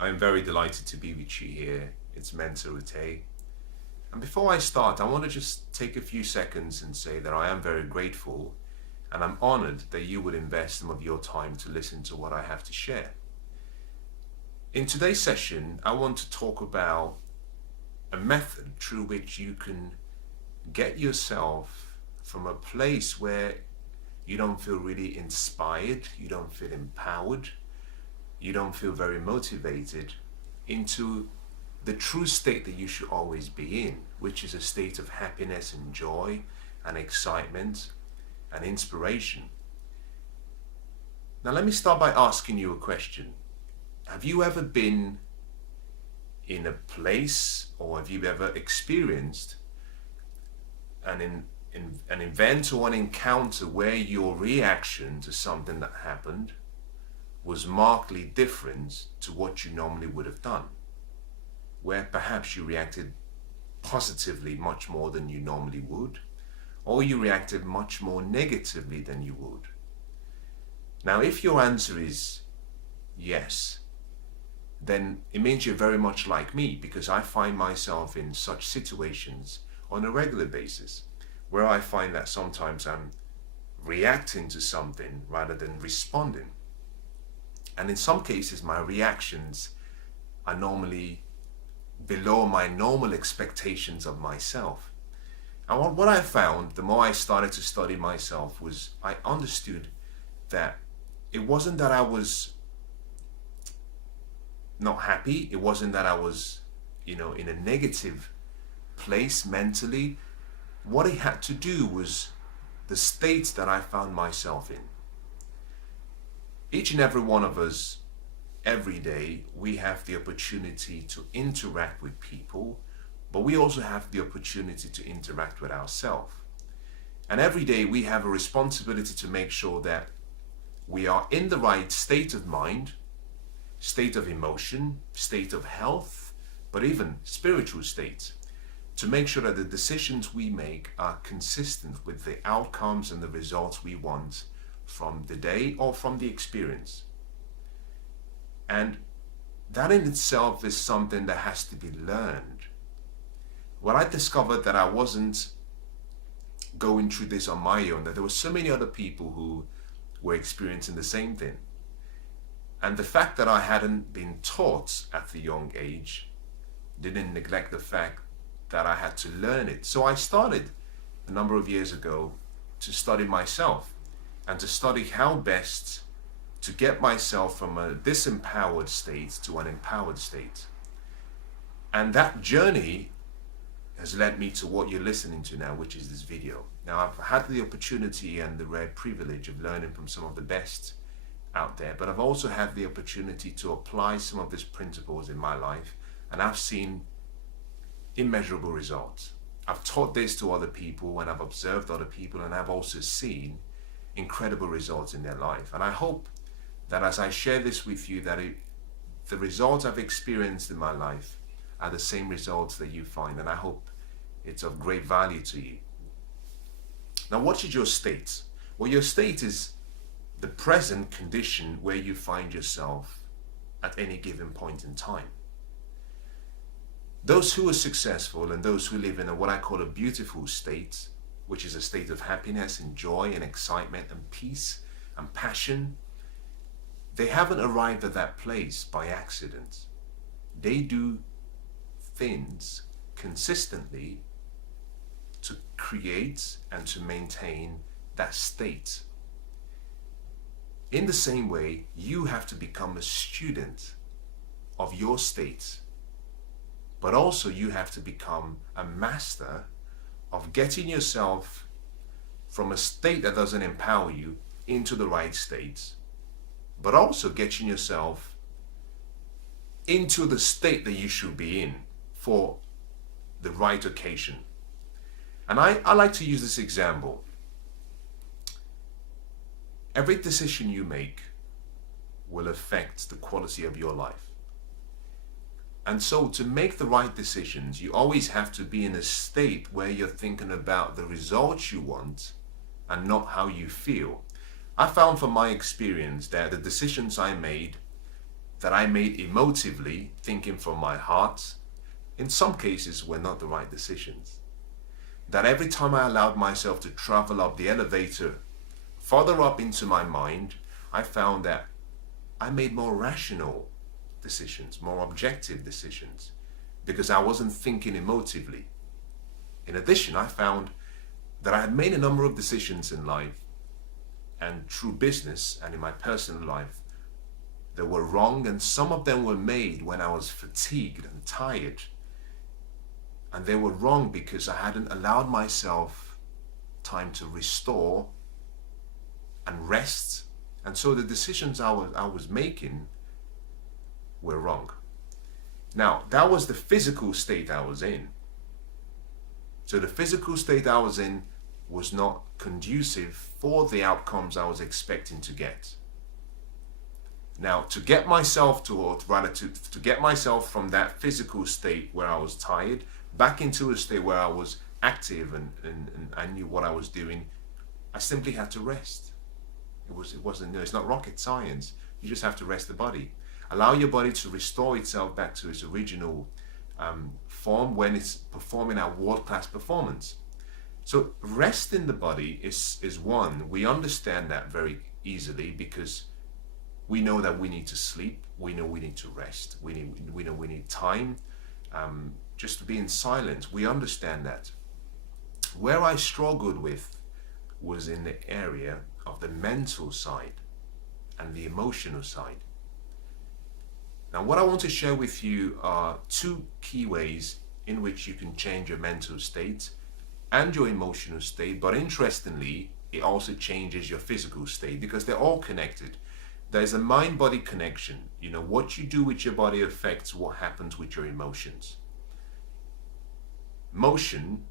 I'm very delighted to be with you here. It's Mensah Oteh. And before I start, I want to just take a few seconds and say that I am very grateful and I'm honored that you would invest some of your time to listen to what I have to share. In today's session, I want to talk about a method through which you can get yourself from a place where you don't feel really inspired, you don't feel empowered, you don't feel very motivated, into the true state that you should always be in, which is a state of happiness and joy and excitement and inspiration. Now let me start by asking you a question. Have you ever been in a place, or have you ever experienced an event or an encounter where your reaction to something that happened was markedly different to what you normally would have done? Where perhaps you reacted positively much more than you normally would, or you reacted much more negatively than you would. Now, if your answer is yes, then it means you're very much like me, because I find myself in such situations on a regular basis, where I find that sometimes I'm reacting to something rather than responding. And in some cases, my reactions are normally below my normal expectations of myself. And what I found, the more I started to study myself, was I understood that it wasn't that I was not happy. It wasn't that I was, in a negative place mentally. What it had to do was the state that I found myself in. Each and every one of us, every day, we have the opportunity to interact with people, but we also have the opportunity to interact with ourselves. And every day we have a responsibility to make sure that we are in the right state of mind, state of emotion, state of health, but even spiritual state, to make sure that the decisions we make are consistent with the outcomes and the results we want from the day or from the experience. And that in itself is something that has to be learned. When I discovered that I wasn't going through this on my own, that there were so many other people who were experiencing the same thing. And the fact that I hadn't been taught at the young age didn't neglect the fact that I had to learn it. So I started a number of years ago to study myself and to study how best to get myself from a disempowered state to an empowered state. And that journey has led me to what you're listening to now, which is this video. Now, I've had the opportunity and the rare privilege of learning from some of the best out there, but I've also had the opportunity to apply some of these principles in my life, and I've seen immeasurable results. I've taught this to other people, and I've observed other people, and I've also seen incredible results in their life. And I hope that as I share this with you, that the results I've experienced in my life are the same results that you find, and I hope it's of great value to you. Now, what is your state? Well, your state is the present condition where you find yourself at any given point in time. Those who are successful and those who live in what I call a beautiful state, which is a state of happiness and joy and excitement and peace and passion, they haven't arrived at that place by accident. They do things consistently to create and to maintain that state. In the same way, you have to become a student of your state, but also you have to become a master of getting yourself from a state that doesn't empower you into the right state, but also getting yourself into the state that you should be in for the right occasion. And I like to use this example. Every decision you make will affect the quality of your life. And so to make the right decisions, you always have to be in a state where you're thinking about the results you want and not how you feel. I found from my experience that the decisions I made that I made emotively, thinking from my heart, in some cases were not the right decisions. That every time I allowed myself to travel up the elevator further up into my mind, I found that I made more rational decisions, more objective decisions, because I wasn't thinking emotively. In addition, I found that I had made a number of decisions in life and through business and in my personal life that were wrong, and some of them were made when I was fatigued and tired. And they were wrong because I hadn't allowed myself time to restore and rest. And so the decisions I was making were wrong. Now, that was the physical state I was in. So the physical state I was in was not conducive for the outcomes I was expecting to get. Now, to get myself to get myself from that physical state where I was tired back into a state where I was active and I knew what I was doing, I simply had to rest. It's not rocket science. You just have to rest the body. Allow your body to restore itself back to its original form when it's performing at world-class performance. So rest in the body is one. We understand that very easily because we know that we need to sleep. We know we need to rest. We know we need time just to be in silence. We understand that. Where I struggled with was in the area of the mental side and the emotional side. Now, what I want to share with you are two key ways in which you can change your mental state and your emotional state, but interestingly, it also changes your physical state because they're all connected. There's a mind-body connection. You know, what you do with your body affects what happens with your emotions. Motion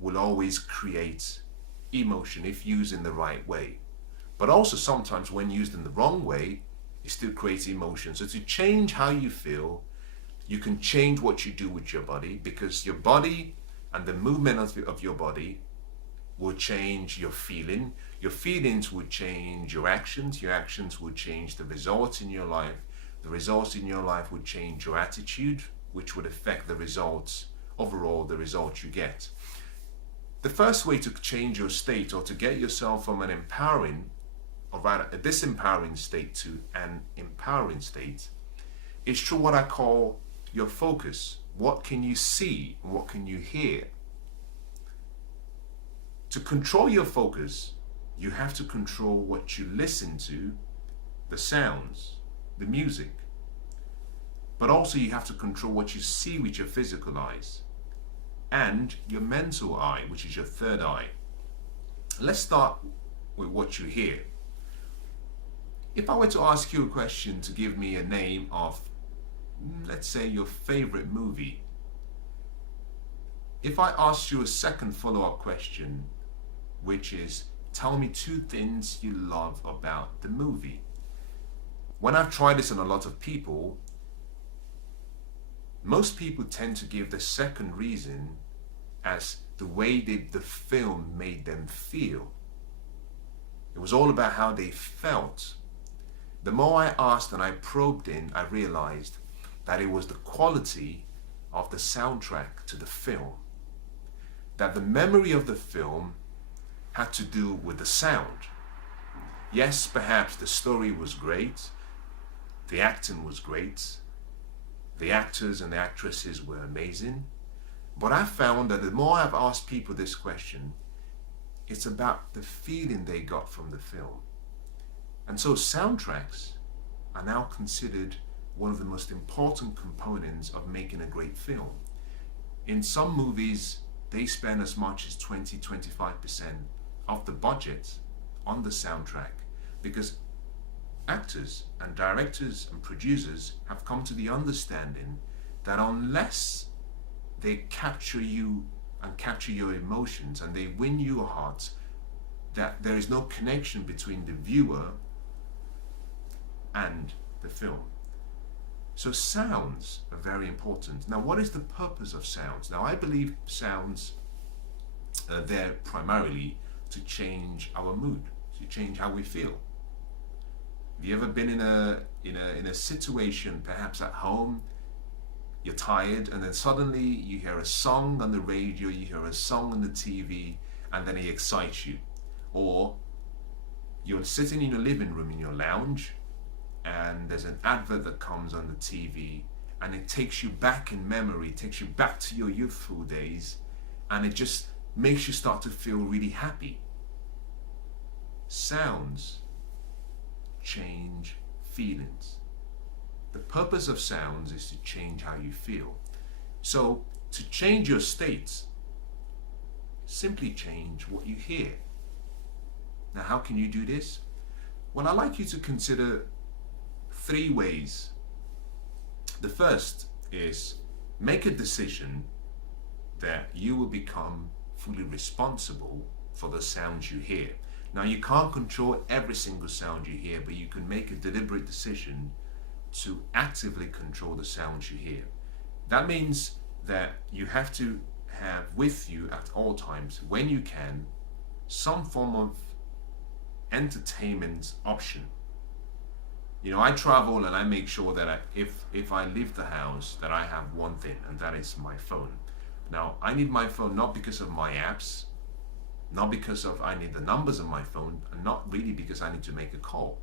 will always create emotion if used in the right way. But also sometimes when used in the wrong way, it still creates emotion. So to change how you feel, you can change what you do with your body, because your body and the movement of your body will change your feeling. Your feelings will change your actions. Your actions will change the results in your life. The results in your life would change your attitude, which would affect the results, overall, the results you get. The first way to change your state or to get yourself from an empowering, or rather a disempowering state to an empowering state, is through what I call your focus. What can you see and what can you hear? To control your focus, you have to control what you listen to, the sounds, the music. But also you have to control what you see with your physical eyes and your mental eye, which is your third eye. Let's start with what you hear. If I were to ask you a question to give me a name of, let's say, your favorite movie, if I asked you a second follow-up question, which is, tell me two things you love about the movie. When I've tried this on a lot of people, most people tend to give the second reason as the way the film made them feel. It was all about how they felt. The more I asked and I probed in, I realized that it was the quality of the soundtrack to the film. That the memory of the film had to do with the sound. Yes, perhaps the story was great, the acting was great, the actors and the actresses were amazing, but I found that the more I've asked people this question, it's about the feeling they got from the film. And so soundtracks are now considered one of the most important components of making a great film. In some movies, they spend as much as 20-25% of the budget on the soundtrack, because actors and directors and producers have come to the understanding that unless they capture you and capture your emotions and they win your heart, that there is no connection between the viewer and the film. So sounds are very important. Now, what is the purpose of sounds? Now, I believe sounds are there primarily to change our mood, to change how we feel. Have you ever been in in a situation, perhaps at home, you're tired, and then suddenly you hear a song on the radio, you hear a song on the TV, and then it excites you. Or you're sitting in your living room in your lounge, and there's an advert that comes on the TV, and it takes you back in memory, takes you back to your youthful days, and it just makes you start to feel really happy. Sounds change feelings. The purpose of sounds is to change how you feel. So, to change your states, simply change what you hear. Now, how can you do this? Well, I'd like you to consider 3 ways. The first is make a decision that you will become fully responsible for the sounds you hear. Now, you can't control every single sound you hear, but you can make a deliberate decision to actively control the sounds you hear. That means that you have to have with you at all times, when you can, some form of entertainment option. I travel and I make sure that if I leave the house, that I have one thing, and that is my phone. Now, I need my phone not because of my apps, not because of I need the numbers on my phone, and not really because I need to make a call.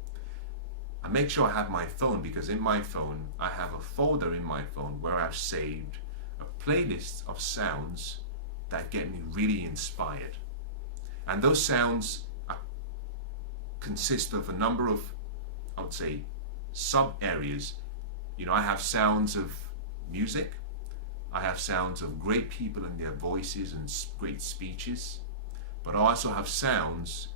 I make sure I have my phone because in my phone, I have a folder in my phone where I've saved a playlist of sounds that get me really inspired. And those sounds consist of a number of, I would say, sub areas. I have sounds of music. I have sounds of great people and their voices and great speeches. But I also have sounds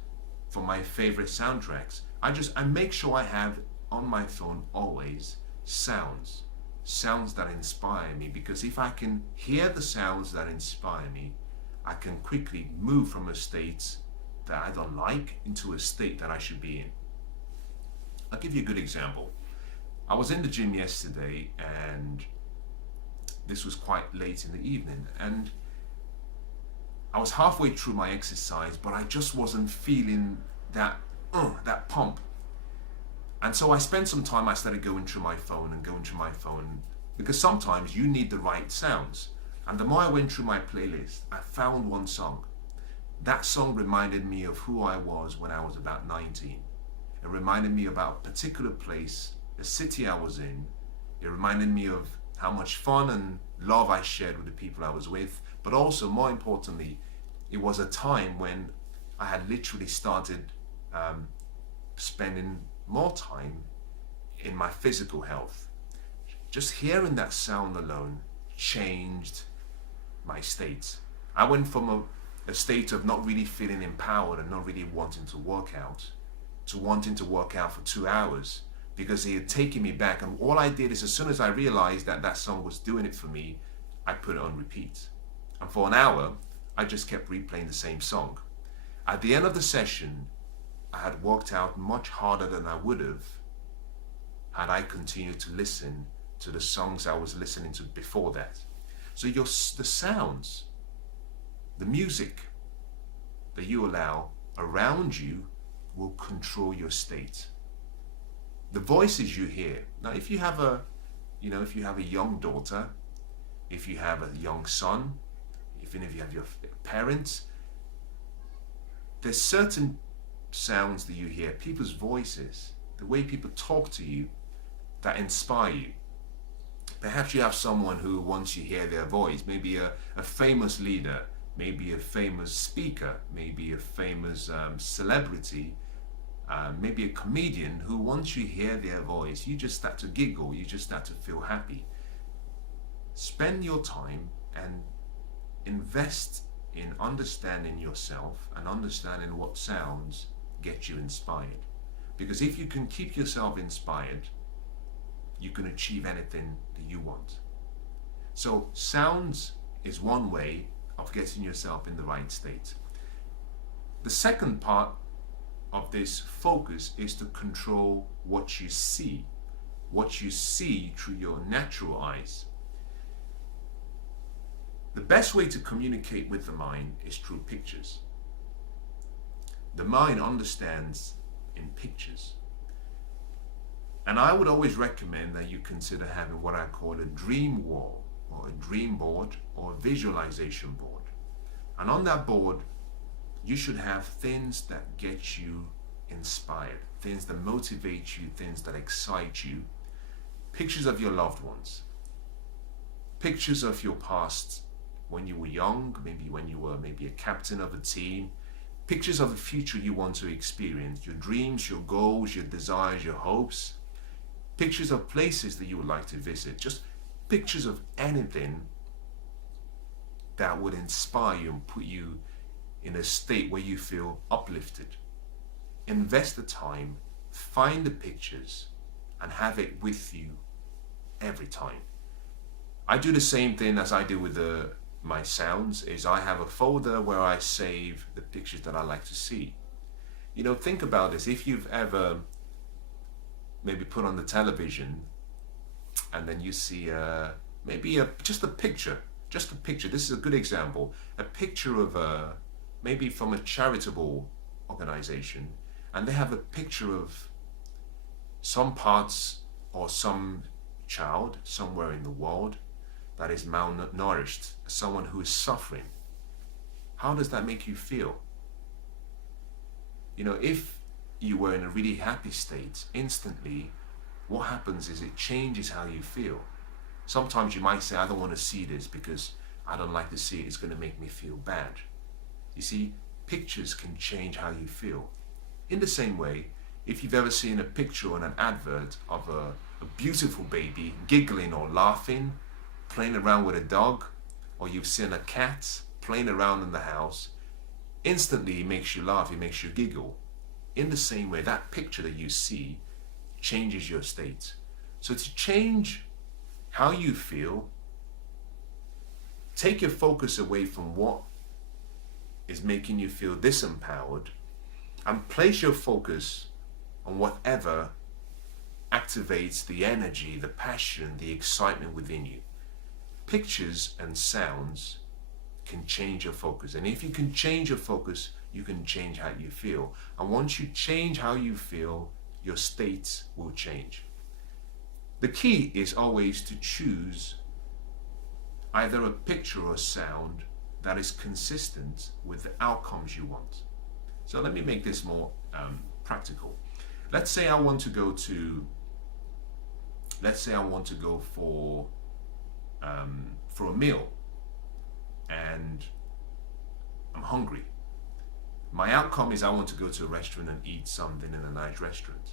from my favorite soundtracks. I make sure I have on my phone always sounds that inspire me, because if I can hear the sounds that inspire me, I can quickly move from a state that I don't like into a state that I should be in. I'll give you a good example. I was in the gym yesterday, and this was quite late in the evening, and I was halfway through my exercise, but I just wasn't feeling that pump. And so I spent some time, I started going through my phone, because sometimes you need the right sounds. And the more I went through my playlist, I found one song. That song reminded me of who I was when I was about 19. It reminded me about a particular place, a city I was in. It reminded me of how much fun and love I shared with the people I was with. But also, more importantly, it was a time when I had literally started spending more time in my physical health. Just hearing that sound alone changed my state. I went from a state of not really feeling empowered and not really wanting to work out to wanting to work out for 2 hours, because it had taken me back. And all I did is, as soon as I realized that that song was doing it for me, I put it on repeat. And for an hour, I just kept replaying the same song. At the end of the session, I had worked out much harder than I would have had I continued to listen to the songs I was listening to before that. So the sounds, the music that you allow around you will control your state. The voices you hear. Now, if you have a young daughter, if you have a young son, even if you have your parents, there's certain sounds that you hear, people's voices, the way people talk to you, that inspire you. Perhaps you have someone who, once you hear their voice, maybe a famous leader, maybe a famous speaker, maybe a famous celebrity, maybe a comedian, who once you hear their voice, you just start to giggle, you just start to feel happy. Spend your time and invest in understanding yourself and understanding what sounds get you inspired. Because if you can keep yourself inspired, you can achieve anything that you want. So sounds is one way of getting yourself in the right state. The second part of this focus is to control what you see through your natural eyes. The best way to communicate with the mind is through pictures. The mind understands in pictures. And I would always recommend that you consider having what I call a dream wall, or a dream board, or a visualization board. And on that board, you should have things that get you inspired, things that motivate you, things that excite you. Pictures of your loved ones, pictures of your past when you were young, maybe when you were maybe a captain of a team, pictures of the future you want to experience, your dreams, your goals, your desires, your hopes, pictures of places that you would like to visit, just pictures of anything that would inspire you and put you in a state where you feel uplifted. Invest the time, find the pictures, and have it with you every time. I do the same thing as I do with my sounds, is I have a folder where I save the pictures that I like to see. Think about this. If you've ever maybe put on the television and then you see just a picture. This is a good example. A picture of maybe from a charitable organization, and they have a picture of some parts or some child somewhere in the world that is malnourished, someone who is suffering. How does that make you feel? If you were in a really happy state, instantly what happens is it changes how you feel. Sometimes you might say, I don't want to see this because I don't like to see it, it's going to make me feel bad. You see, pictures can change how you feel. In the same way, if you've ever seen a picture on an advert of a beautiful baby giggling or laughing, playing around with a dog, or you've seen a cat playing around in the house, instantly it makes you laugh, it makes you giggle. In the same way, that picture that you see changes your state. So to change how you feel, take your focus away from what is making you feel disempowered and place your focus on whatever activates the energy, the passion, the excitement within you. Pictures and sounds can change your focus. And if you can change your focus, you can change how you feel. And once you change how you feel, your state will change. The key is always to choose either a picture or a sound that is consistent with the outcomes you want. So let me make this more practical. Let's say I want to go for a meal, and I'm hungry. My outcome is I want to go to a restaurant and eat something in a nice restaurant.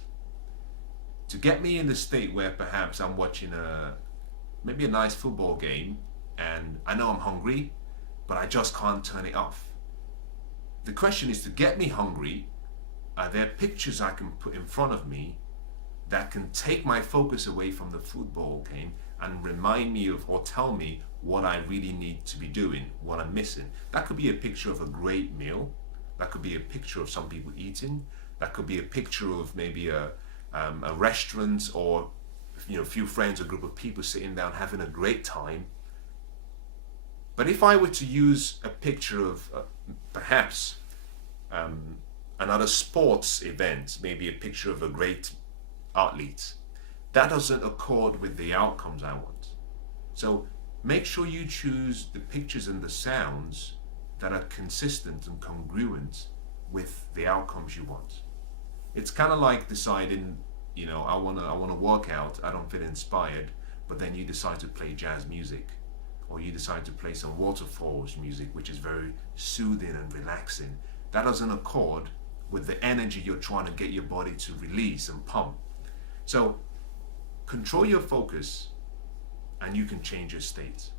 To get me in the state where perhaps I'm watching maybe a nice football game, and I know I'm hungry, but I just can't turn it off. The question is, to get me hungry, are there pictures I can put in front of me that can take my focus away from the football game and remind me of, or tell me what I really need to be doing, what I'm missing? That could be a picture of a great meal. That could be a picture of some people eating. That could be a picture of maybe a restaurant, or a few friends, a group of people sitting down having a great time. But if I were to use a picture of perhaps another sports event, maybe a picture of a great athlete, that doesn't accord with the outcomes I want. So make sure you choose the pictures and the sounds that are consistent and congruent with the outcomes you want. It's kind of like deciding, I want to work out, I don't feel inspired, but then you decide to play jazz music, or you decide to play some waterfalls music, which is very soothing and relaxing. That doesn't accord with the energy you're trying to get your body to release and pump. So control your focus and you can change your state.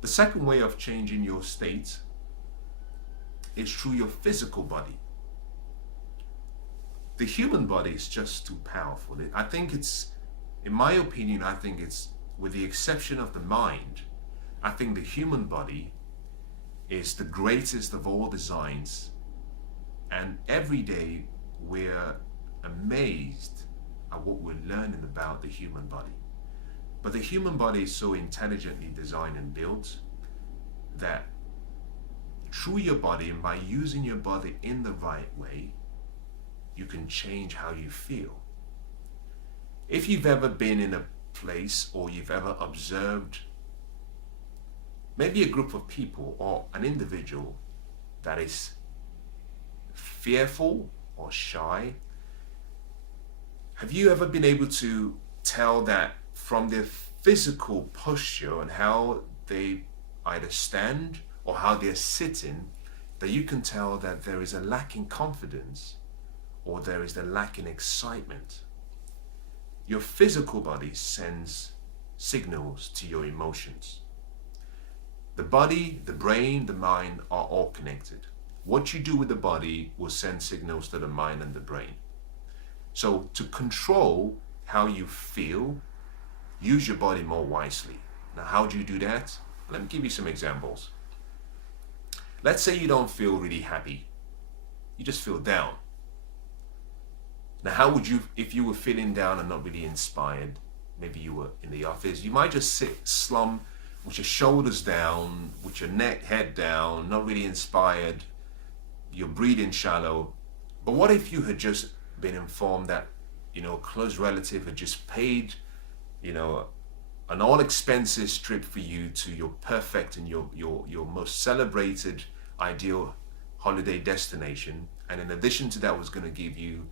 The second way of changing your state is through your physical body. The human body is just too powerful. I think it's, in my opinion, with the exception of the mind, I think the human body is the greatest of all designs, and every day we're amazed at what we're learning about the human body. But the human body is so intelligently designed and built that through your body, and by using your body in the right way, you can change how you feel. If you've ever been in a place or you've ever observed maybe a group of people or an individual that is fearful or shy, have you ever been able to tell that from their physical posture and how they either stand or how they're sitting, that you can tell that there is a lack in confidence or there is a lack in excitement? Your physical body sends signals to your emotions. The body, the brain, the mind are all connected. What you do with the body will send signals to the mind and the brain. So to control how you feel, use your body more wisely. Now, how do you do that? Let me give you some examples. Let's say you don't feel really happy. You just feel down. Now, how would you, if you were feeling down and not really inspired, maybe you were in the office, you might just sit slump with your shoulders down, with your head down, not really inspired, you're breathing shallow. But what if you had just been informed that, a close relative had just paid, an all expenses trip for you to your perfect and your most celebrated ideal holiday destination, and in addition to that was going to give you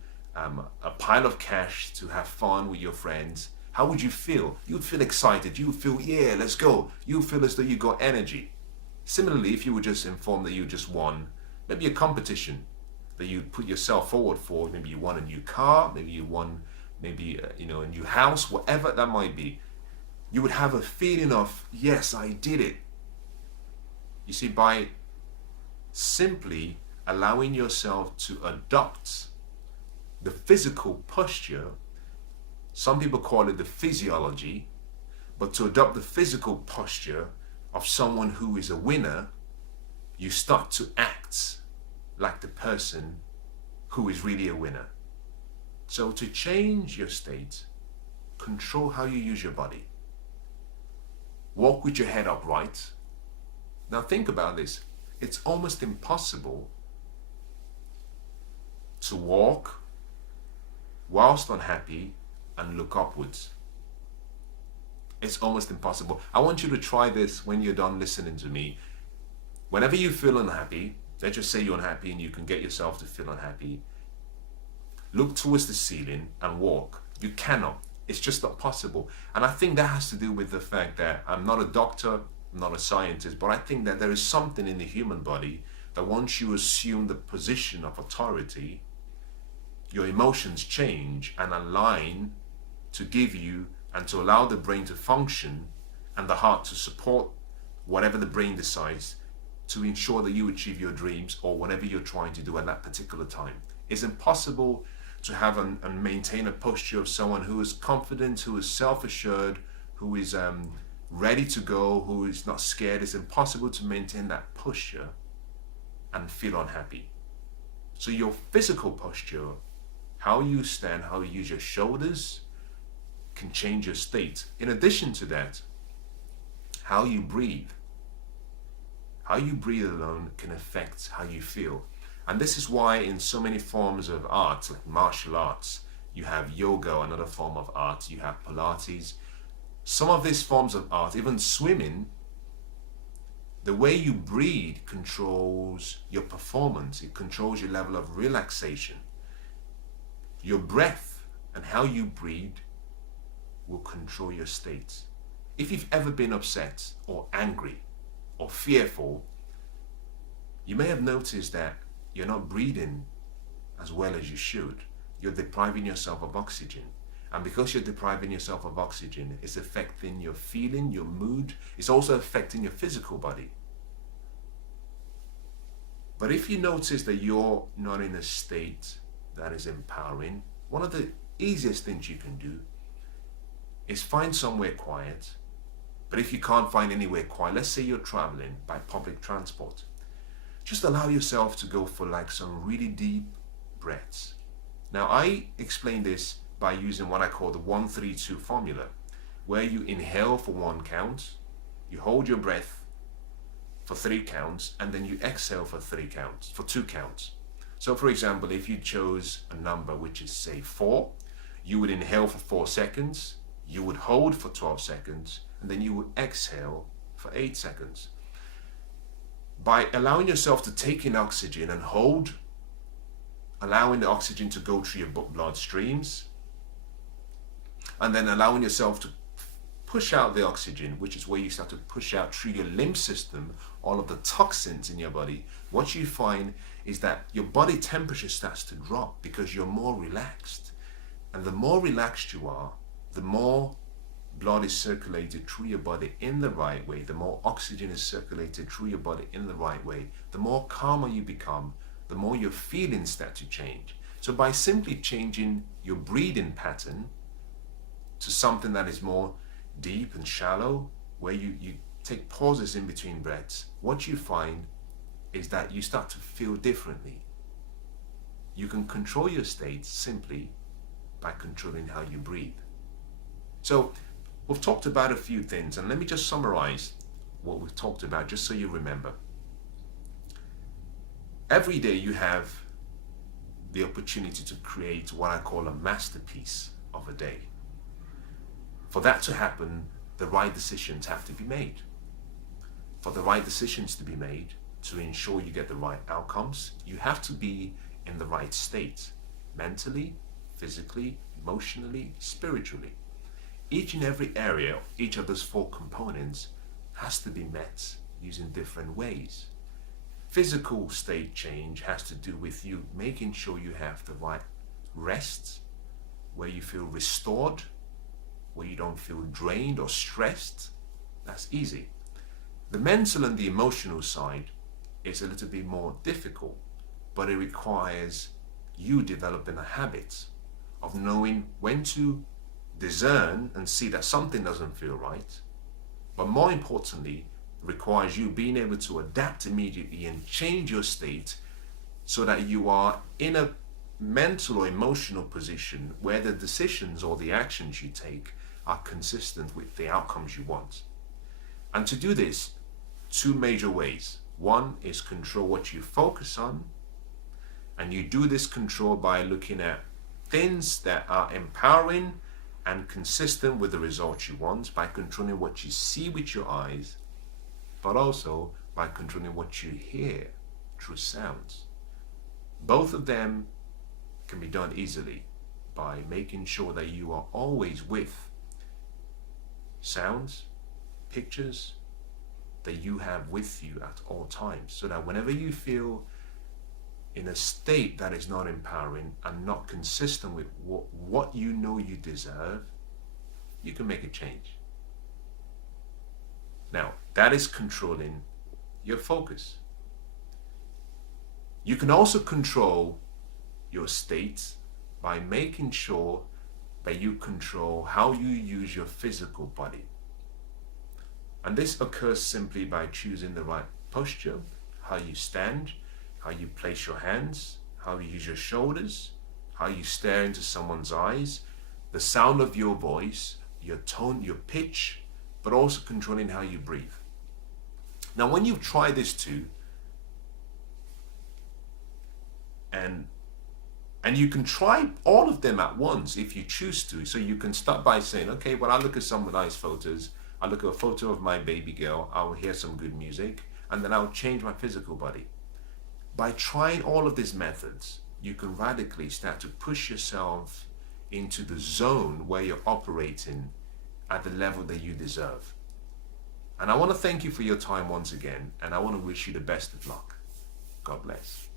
a pile of cash to have fun with your friends? How would you feel? You would feel excited. You would feel, yeah, let's go. You would feel as though you got energy. Similarly, if you were just informed that you just won maybe a competition that you put yourself forward for, maybe you won a new car, maybe you won a new house, whatever that might be, you would have a feeling of, yes, I did it. You see, by simply allowing yourself to adopt the physical posture, some people call it the physiology, but to adopt the physical posture of someone who is a winner, you start to act like the person who is really a winner. So to change your state, control how you use your body. Walk with your head upright. Now think about this. It's almost impossible to walk whilst unhappy and look upwards. It's almost impossible. I want you to try this when you're done listening to me. Whenever you feel unhappy, let's just say you're unhappy and you can get yourself to feel unhappy, look towards the ceiling and walk. You cannot. It's just not possible. And I think that has to do with the fact that I'm not a doctor, I'm not a scientist, but I think that there is something in the human body that once you assume the position of authority, your emotions change and align to give you and to allow the brain to function and the heart to support whatever the brain decides to ensure that you achieve your dreams or whatever you're trying to do at that particular time. It's impossible to have and maintain a posture of someone who is confident, who is self-assured, who is ready to go, who is not scared. It's impossible to maintain that posture and feel unhappy. So your physical posture, how you stand, how you use your shoulders, can change your state. In addition to that, how you breathe. How you breathe alone can affect how you feel. And this is why in so many forms of art, like martial arts, you have yoga, another form of art, you have Pilates. Some of these forms of art, even swimming, the way you breathe controls your performance. It controls your level of relaxation. Your breath and how you breathe will control your state. If you've ever been upset or angry or fearful, you may have noticed that you're not breathing as well as you should. You're depriving yourself of oxygen. And because you're depriving yourself of oxygen, it's affecting your feeling, your mood. It's also affecting your physical body. But if you notice that you're not in a state that is empowering, one of the easiest things you can do is find somewhere quiet. But if you can't find anywhere quiet, let's say you're traveling by public transport, just allow yourself to go for like some really deep breaths. Now I explain this by using what I call the 1-3-2 formula, where you inhale for 1 count, you hold your breath for 3 counts, and then you exhale for 2 counts. So for example, if you chose a number which is say 4, You would inhale for 4 seconds, you would hold for 12 seconds, and then you would exhale for 8 seconds. By allowing yourself to take in oxygen and hold, allowing the oxygen to go through your blood streams, and then allowing yourself to push out the oxygen, which is where you start to push out through your lymph system all of the toxins in your body, what you find is that your body temperature starts to drop because you're more relaxed. And the more relaxed you are, the more blood is circulated through your body in the right way, the more oxygen is circulated through your body in the right way, the more calmer you become, the more your feelings start to change. So by simply changing your breathing pattern to something that is more deep and shallow, where you take pauses in between breaths, what you find is that you start to feel differently. You can control your state simply by controlling how you breathe. So we've talked about a few things, and let me just summarize what we've talked about just so you remember. Every day you have the opportunity to create what I call a masterpiece of a day. For that to happen, the right decisions have to be made. For the right decisions to be made, to ensure you get the right outcomes, you have to be in the right state, mentally, physically, emotionally, spiritually. Each and every area, each of those 4 components has to be met using different ways. Physical state change has to do with you making sure you have the right rest, where you feel restored, where you don't feel drained or stressed. That's easy. The mental and the emotional side is a little bit more difficult, but it requires you developing a habit of knowing when to discern and see that something doesn't feel right, but more importantly, requires you being able to adapt immediately and change your state so that you are in a mental or emotional position where the decisions or the actions you take are consistent with the outcomes you want. And to do this, 2 major ways. One is control what you focus on, and you do this control by looking at things that are empowering and consistent with the results you want, by controlling what you see with your eyes, but also by controlling what you hear through sounds. Both of them can be done easily by making sure that you are always with sounds, pictures that you have with you at all times, so that whenever you feel in a state that is not empowering and not consistent with what you know you deserve, you can make a change. Now, that is controlling your focus. You can also control your state by making sure that you control how you use your physical body. And this occurs simply by choosing the right posture, how you stand, how you place your hands, how you use your shoulders, how you stare into someone's eyes, the sound of your voice, your tone, your pitch, but also controlling how you breathe. Now, when you try this too, and you can try all of them at once if you choose to. So you can start by saying, okay, when I look at some nice photos, I look at a photo of my baby girl, I will hear some good music, and then I'll change my physical body. By trying all of these methods, you can radically start to push yourself into the zone where you're operating at the level that you deserve. And I want to thank you for your time once again, and I want to wish you the best of luck. God bless.